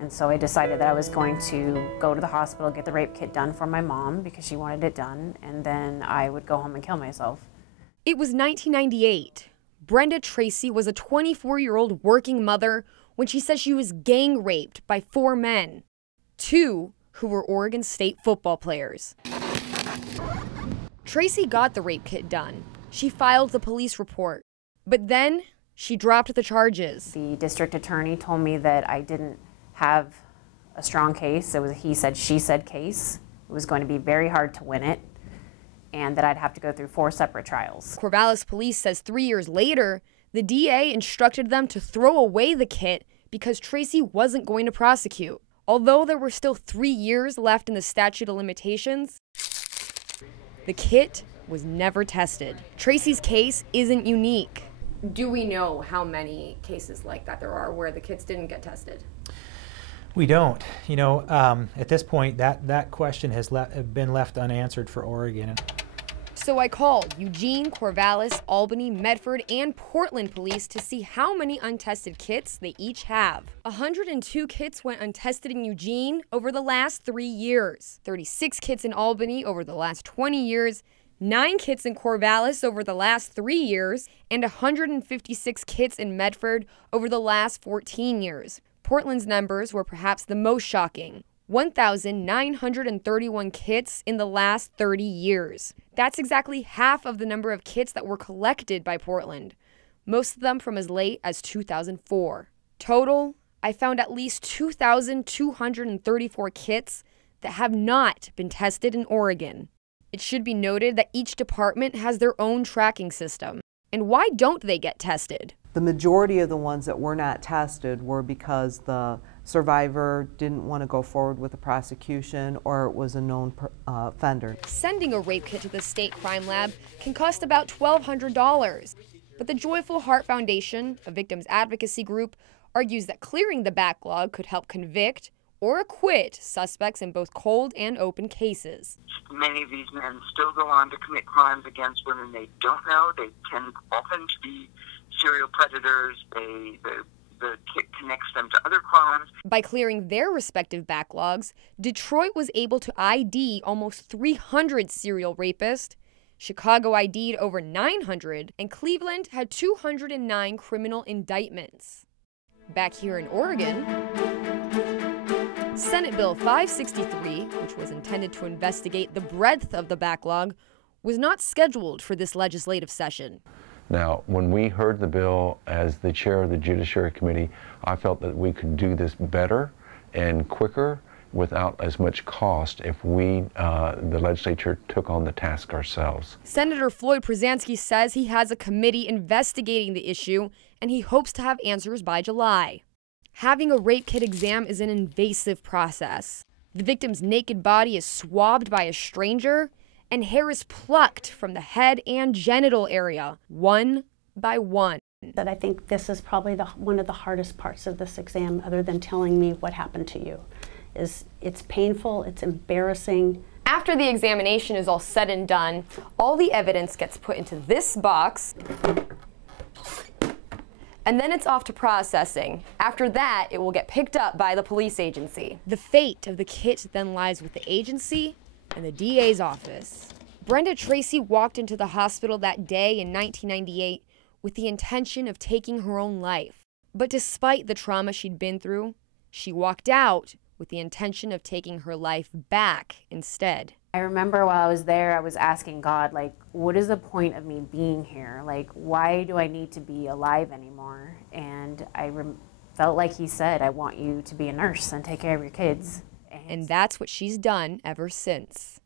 And so I decided that I was going to go to the hospital, get the rape kit done for my mom because she wanted it done, and then I would go home and kill myself. It was 1998. Brenda Tracy was a 24-year-old working mother when she says she was gang raped by 4 men, 2 who were Oregon State football players. Tracy got the rape kit done. She filed the police report, but then she dropped the charges. The district attorney told me that I didn't have a strong case. It was a he said, she said case. It was going to be very hard to win it, and that I'd have to go through 4 separate trials. Corvallis police says 3 years later, the DA instructed them to throw away the kit because Tracy wasn't going to prosecute. Although there were still 3 years left in the statute of limitations, the kit was never tested. Tracy's case isn't unique. Do we know how many cases like that there are where the kits didn't get tested? We don't. You know, at this point, that question has been left unanswered for Oregon. So I called Eugene, Corvallis, Albany, Medford, and Portland police to see how many untested kits they each have. 102 kits went untested in Eugene over the last 3 years, 36 kits in Albany over the last 20 years, 9 kits in Corvallis over the last 3 years, and 156 kits in Medford over the last 14 years. Portland's numbers were perhaps the most shocking. 1,931 kits in the last 30 years. That's exactly half of the number of kits that were collected by Portland, most of them from as late as 2004. Total, I found at least 2,234 kits that have not been tested in Oregon. It should be noted that each department has their own tracking system. And why don't they get tested? The majority of the ones that were not tested were because the survivor didn't want to go forward with the prosecution or it was a known offender. Sending a rape kit to the state crime lab can cost about $1,200. But the Joyful Heart Foundation, a victims advocacy group, argues that clearing the backlog could help convict or acquit suspects in both cold and open cases. Many of these men still go on to commit crimes against women they don't know. They tend often to be serial predators. The kit connects them to other crimes. By clearing their respective backlogs, Detroit was able to ID almost 300 serial rapists, Chicago ID'd over 900, and Cleveland had 209 criminal indictments. Back here in Oregon, Senate Bill 563, which was intended to investigate the breadth of the backlog, was not scheduled for this legislative session. Now, when we heard the bill as the chair of the Judiciary Committee, I felt that we could do this better and quicker without as much cost if we, the legislature, took on the task ourselves. Senator Floyd Przansky says he has a committee investigating the issue and he hopes to have answers by July. Having a rape kit exam is an invasive process. The victim's naked body is swabbed by a stranger and hair is plucked from the head and genital area, one by one. That I think this is probably one of the hardest parts of this exam, other than telling me what happened to you. It's painful, it's embarrassing. After the examination is all said and done, all the evidence gets put into this box, and then it's off to processing. After that, it will get picked up by the police agency. The fate of the kit then lies with the agency and the DA's office. Brenda Tracy walked into the hospital that day in 1998 with the intention of taking her own life. But despite the trauma she'd been through, she walked out with the intention of taking her life back instead. I remember while I was there, I was asking God, like, what is the point of me being here? Like, why do I need to be alive anymore? And I felt like he said, I want you to be a nurse and take care of your kids. And that's what she's done ever since.